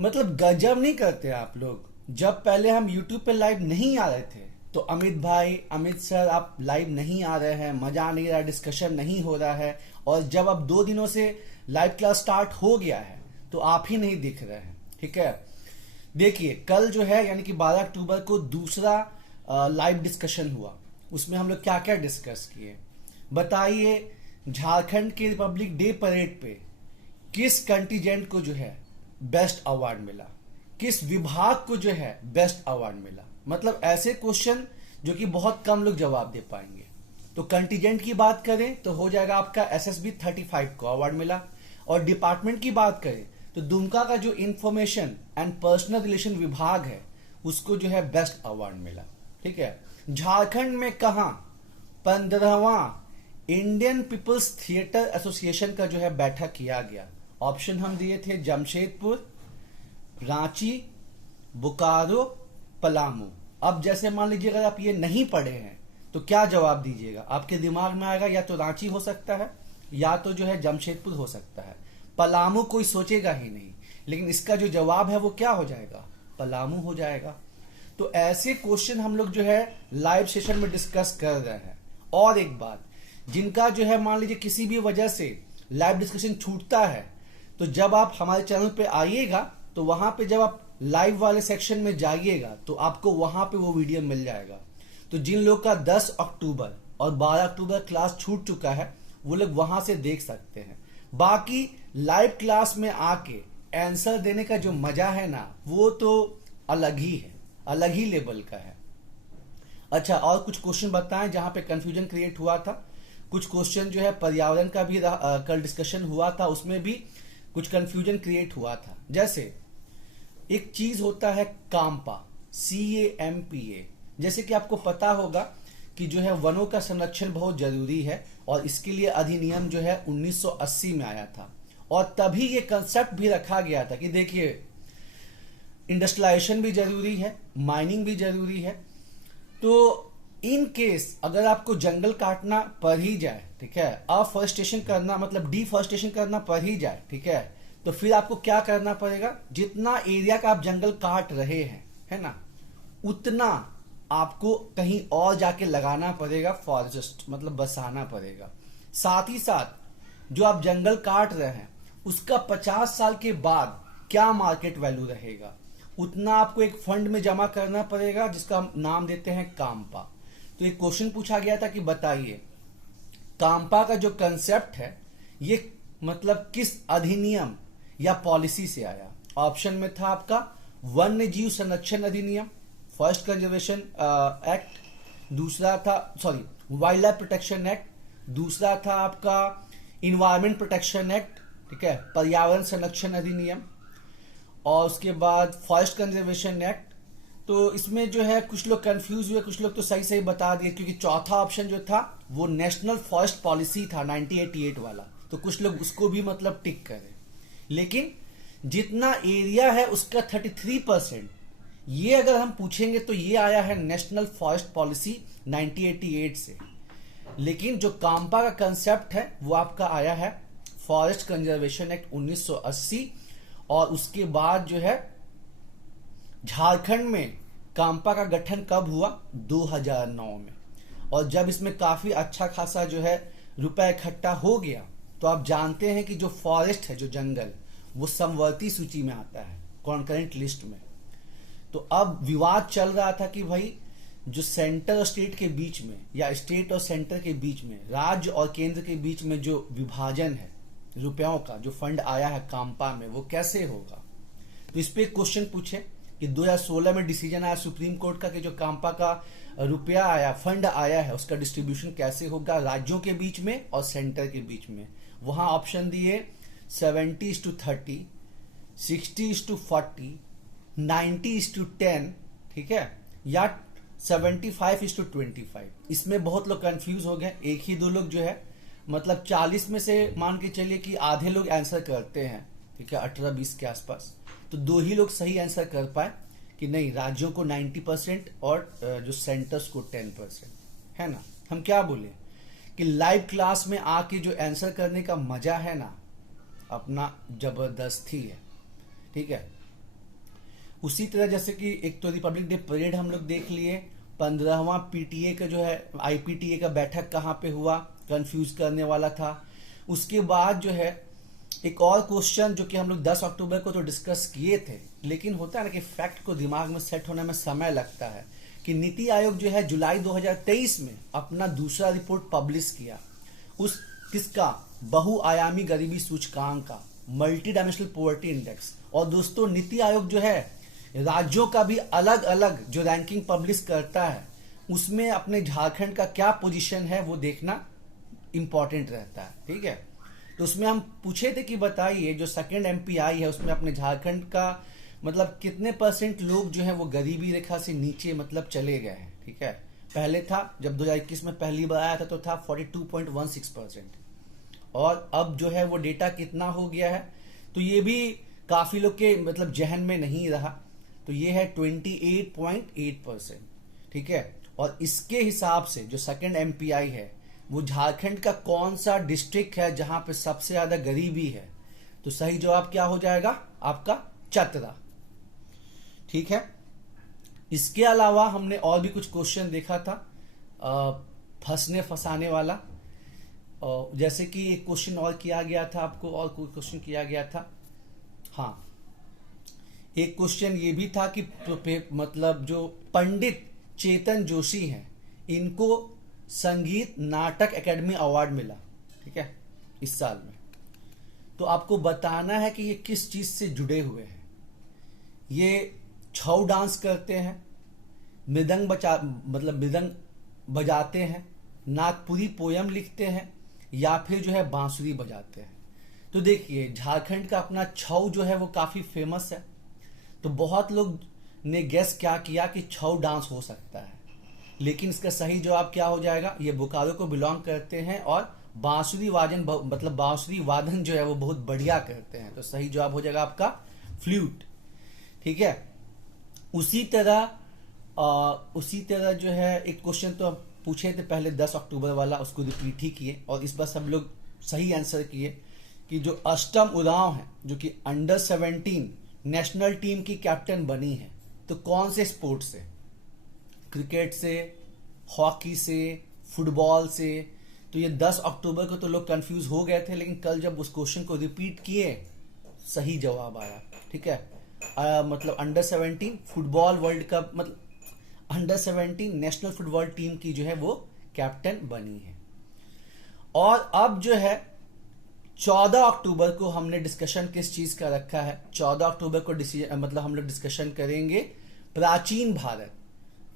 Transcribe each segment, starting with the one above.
मतलब गजब नहीं करते आप लोग। जब पहले हम यूट्यूब पे लाइव नहीं आ रहे थे तो अमित भाई, अमित सर आप लाइव नहीं आ रहे हैं, मजा नहीं रहा, डिस्कशन नहीं हो रहा है। और जब अब 2 दिनों से लाइव क्लास स्टार्ट हो गया है तो आप ही नहीं दिख रहे हैं। ठीक है, देखिए कल जो है यानी कि 12 अक्टूबर को दूसरा लाइव डिस्कशन हुआ। उसमें हम लोग क्या क्या डिस्कस किए बताइए। झारखंड के रिपब्लिक डे परेड पे किस कंटीजेंट को जो है बेस्ट अवार्ड मिला, किस विभाग को जो है बेस्ट अवार्ड मिला। मतलब ऐसे क्वेश्चन जो कि बहुत कम लोग जवाब दे पाएंगे। तो कंटीजेंट की बात करें तो हो जाएगा आपका एसएसबी 35 को अवार्ड मिला। और डिपार्टमेंट की बात करें तो दुमका का जो इंफॉर्मेशन एंड पर्सनल रिलेशन विभाग है उसको जो है बेस्ट अवार्ड मिला। ठीक है, झारखंड में कहा 15वां इंडियन पीपल्स थिएटर एसोसिएशन का जो है बैठक किया गया। ऑप्शन हम दिए थे जमशेदपुर, रांची, बोकारो, पलामू। अब जैसे मान लीजिए अगर आप ये नहीं पढ़े हैं तो क्या जवाब दीजिएगा? आपके दिमाग में आएगा या तो रांची हो सकता है या तो जो है जमशेदपुर हो सकता है। पलामू कोई सोचेगा ही नहीं, लेकिन इसका जो जवाब है वो क्या हो जाएगा? पलामू हो जाएगा। तो ऐसे क्वेश्चन हम लोग जो है लाइव सेशन में डिस्कस कर रहे हैं। और एक बात, जिनका जो है मान लीजिए किसी भी वजह से लाइव डिस्कशन छूटता है तो जब आप हमारे चैनल पे आइएगा तो वहां पे जब आप लाइव वाले सेक्शन में जाइएगा तो आपको वहां पे वो वीडियो मिल जाएगा। तो जिन लोग का 10 अक्टूबर और 12 अक्टूबर क्लास छूट चुका है वो लोग वहां से देख सकते हैं। बाकी लाइव क्लास में आके आंसर देने का जो मजा है ना वो तो अलग ही है, अलग ही लेवल का है। अच्छा, और कुछ क्वेश्चन बताएं जहां पे कंफ्यूजन क्रिएट हुआ था। कुछ क्वेश्चन जो है पर्यावरण का भी कल डिस्कशन हुआ था, उसमें भी कुछ कंफ्यूजन क्रिएट हुआ था। जैसे एक चीज होता है काम्पा, CAMPA। जैसे कि आपको पता होगा कि जो है वनों का संरक्षण बहुत जरूरी है और इसके लिए अधिनियम जो है 1980 में आया था। और तभी ये कंसेप्ट भी रखा गया था कि देखिए इंडस्ट्रियलाइजेशन भी जरूरी है, माइनिंग भी जरूरी है। तो इन केस अगर आपको जंगल काटना पड़ ही जाए, ठीक है, अफॉरेस्टेशन करना मतलब डिफॉरेस्टेशन करना पड़ ही जाए, ठीक है, तो फिर आपको क्या करना पड़ेगा? जितना एरिया का आप जंगल काट रहे हैं, है ना, उतना आपको कहीं और जाके लगाना पड़ेगा, फॉरेस्ट मतलब बसाना पड़ेगा। साथ ही साथ जो आप जंगल काट रहे हैं उसका 50 साल के बाद क्या मार्केट वैल्यू रहेगा, उतना आपको एक फंड में जमा करना पड़ेगा जिसका हम नाम देते हैं काम्पा। तो एक क्वेश्चन पूछा गया था कि बताइए काम्पा का जो कंसेप्ट है ये मतलब किस अधिनियम या पॉलिसी से आया? ऑप्शन में था आपका वन्य जीव संरक्षण अधिनियम, फर्स्ट कंजर्वेशन एक्ट, दूसरा था वाइल्ड लाइफ प्रोटेक्शन एक्ट, दूसरा था आपका इन्वायरमेंट प्रोटेक्शन एक्ट, ठीक है, पर्यावरण संरक्षण अधिनियम, और उसके बाद फॉरेस्ट कंजर्वेशन एक्ट। तो इसमें जो है कुछ लोग कंफ्यूज हुए, कुछ लोग तो सही सही बता दिए, क्योंकि चौथा ऑप्शन जो था वो नेशनल फॉरेस्ट पॉलिसी था 1988 वाला, तो कुछ लोग उसको भी मतलब टिक करें। लेकिन जितना एरिया है उसका 33%, ये अगर हम पूछेंगे तो ये आया है नेशनल फॉरेस्ट पॉलिसी 1988 से। लेकिन जो काम्पा का कंसेप्ट है वो आपका आया है फॉरेस्ट कंजर्वेशन एक्ट 1980। और उसके बाद जो है झारखंड में काम्पा का गठन कब हुआ? 2009 में। और जब इसमें काफी अच्छा खासा जो है रुपया इकट्ठा हो गया तो आप जानते हैं कि जो फॉरेस्ट है, जो जंगल, वो समवर्ती सूची में आता है, कॉन्करेंट लिस्ट में। तो अब विवाद चल रहा था कि भाई जो सेंटर और स्टेट के बीच में या स्टेट और सेंटर के बीच में, राज्य और केंद्र के बीच में जो विभाजन है रुपयों का, जो फंड आया है काम्पा में, वो कैसे होगा? तो इस पे क्वेश्चन पूछे कि 2016 में डिसीजन आया सुप्रीम कोर्ट का कि जो काम्पा का रुपया आया, फंड आया है, उसका डिस्ट्रीब्यूशन कैसे होगा राज्यों के बीच में और सेंटर के बीच में। वहां ऑप्शन दिए 70:30, 60:40, 90:10, ठीक है, या 75:25। इसमें बहुत लोग कंफ्यूज हो गए। एक ही दो लोग जो है मतलब 40 में से मान के चलिए कि आधे लोग आंसर करते हैं, ठीक है, 18-20 के आसपास, तो 2 ही लोग सही आंसर कर पाए कि नहीं, राज्यों को 90% और जो सेंटर्स को 10%, है ना। हम क्या बोले कि लाइव क्लास में आके जो आंसर करने का मजा है ना, अपना जबरदस्ती है, ठीक है। उसी तरह जैसे कि एक तो रिपब्लिक डे परेड हम लोग देख लिए, 15वां पीटीए का जो है आईपीटीए का बैठक कहाँ पे हुआ, कंफ्यूज करने वाला था। उसके बाद जो है एक और क्वेश्चन जो कि हम लोग 10 अक्टूबर को तो डिस्कस किए थे, लेकिन होता है ना कि फैक्ट को दिमाग में सेट होने में समय लगता है, कि नीति आयोग जो है जुलाई 2023 में अपना दूसरा रिपोर्ट पब्लिश किया। उस किसका, बहुआयामी गरीबी सूचकांक का, मल्टी डायमेंशनल पॉवर्टी इंडेक्स। और दोस्तों नीति आयोग जो है राज्यों का भी अलग अलग जो रैंकिंग पब्लिश करता है, उसमें अपने झारखंड का क्या पोजीशन है वो देखना इंपॉर्टेंट रहता है। ठीक है, तो उसमें हम पूछे थे कि बताइए जो सेकंड एमपीआई है उसमें अपने झारखंड का मतलब कितने % लोग जो है वो गरीबी रेखा से नीचे मतलब चले गए हैं। ठीक है, पहले था जब 2021 में पहली बार आया था तो था 42.16%, और अब जो है वो डेटा कितना हो गया है, तो ये भी काफी लोग के मतलब जहन में नहीं रहा, तो ये है 28.8%। ठीक है, और इसके हिसाब से जो सेकंड एमपीआई है वो झारखंड का कौन सा डिस्ट्रिक्ट है जहां पे सबसे ज्यादा गरीबी है, तो सही जवाब क्या हो जाएगा आपका, चतरा। ठीक है, इसके अलावा हमने और भी कुछ क्वेश्चन देखा था फंसने फंसाने वाला, जैसे कि एक क्वेश्चन और किया गया था आपको, और कोई क्वेश्चन किया गया था, हाँ एक क्वेश्चन ये भी था कि मतलब जो पंडित चेतन जोशी हैं इनको संगीत नाटक एकेडमी अवार्ड मिला। ठीक है, इस साल में, तो आपको बताना है कि ये किस चीज से जुड़े हुए हैं। ये छऊ डांस करते हैं, मृदंग बजाते हैं, नागपुरी पोयम लिखते हैं, या फिर जो है बांसुरी बजाते हैं। तो देखिए झारखंड का अपना छऊ जो है वो काफी फेमस है, तो बहुत लोग ने गेस क्या किया कि छऊ डांस हो सकता है, लेकिन इसका सही जवाब क्या हो जाएगा, ये बोकारो को बिलोंग करते हैं और बांसुरी वादन जो है वो बहुत बढ़िया करते हैं, तो सही जवाब हो जाएगा आपका फ्लूट। ठीक है, उसी तरह जो है एक क्वेश्चन तो हम पूछे थे पहले 10 अक्टूबर वाला, उसको रिपीट ही किए, और इस बार सब लोग सही आंसर किए कि जो अष्टम उरांव है जो कि अंडर 17 नेशनल टीम की कैप्टन बनी है, तो कौन से स्पोर्ट से, क्रिकेट से, हॉकी से, फुटबॉल से। तो ये 10 अक्टूबर को तो लोग कंफ्यूज हो गए थे, लेकिन कल जब उस क्वेश्चन को रिपीट किए सही जवाब आया। ठीक है, मतलब अंडर 17 फुटबॉल वर्ल्ड कप, मतलब अंडर 17 नेशनल फुटबॉल टीम की जो है वो कैप्टन बनी है। और अब जो है 14 अक्टूबर को हमने डिस्कशन किस चीज का रखा है, 14 अक्टूबर को मतलब हम लोग डिस्कशन करेंगे प्राचीन भारत,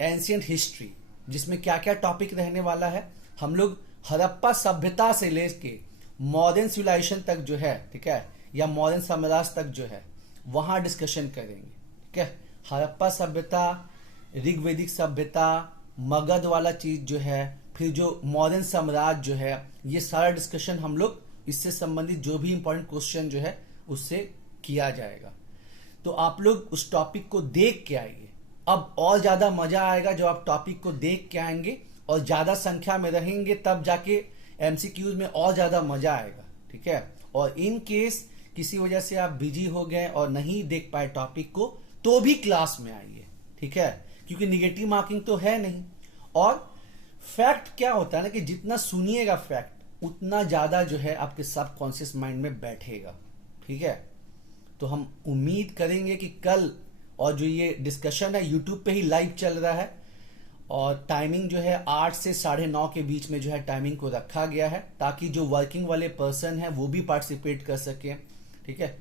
एंशियंट हिस्ट्री, जिसमें क्या क्या टॉपिक रहने वाला है। हम लोग हड़प्पा सभ्यता से लेके मॉडर्न सिविलाइजेशन तक जो है, ठीक है, या मॉडर्न साम्राज्य तक जो है वहां डिस्कशन करेंगे। ठीक है, हड़प्पा सभ्यता, ऋग्वैदिक सभ्यता, मगध वाला चीज जो है, फिर जो मॉडर्न साम्राज्य जो है, ये सारा डिस्कशन हम लोग इससे संबंधित जो भी इंपॉर्टेंट क्वेश्चन जो है उससे किया जाएगा। तो आप लोग उस टॉपिक को देख के आइए, अब और ज्यादा मजा आएगा जब आप टॉपिक को देख के आएंगे और ज्यादा संख्या में रहेंगे, तब जाके एमसीक्यूज में और ज्यादा मजा आएगा। ठीक है, और इन केस किसी वजह से आप बिजी हो गए और नहीं देख पाए टॉपिक को, तो भी क्लास में आइए। ठीक है, क्योंकि निगेटिव मार्किंग तो है नहीं। और फैक्ट क्या होता है ना कि जितना सुनिएगा फैक्ट उतना ज्यादा जो है आपके सबकॉन्शियस माइंड में बैठेगा। ठीक है, तो हम उम्मीद करेंगे कि कल, और जो ये डिस्कशन है यूट्यूब पे ही लाइव चल रहा है, और टाइमिंग जो है 8 से 9:30 के बीच में जो है टाइमिंग को रखा गया है, ताकि जो वर्किंग वाले पर्सन है वो भी पार्टिसिपेट कर सके। ठीक है,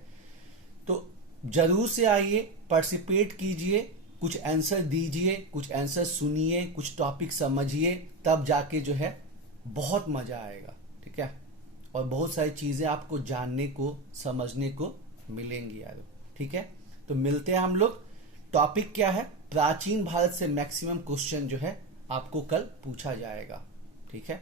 तो जरूर से आइए, पार्टिसिपेट कीजिए, कुछ आंसर दीजिए, कुछ आंसर सुनिए, कुछ टॉपिक समझिए, तब जाके जो है बहुत मजा आएगा। ठीक है, और बहुत सारी चीजें आपको जानने को, समझने को मिलेंगी यार। ठीक है, तो मिलते हैं हम लोग। टॉपिक क्या है, प्राचीन भारत से मैक्सिमम क्वेश्चन जो है आपको कल पूछा जाएगा। ठीक है।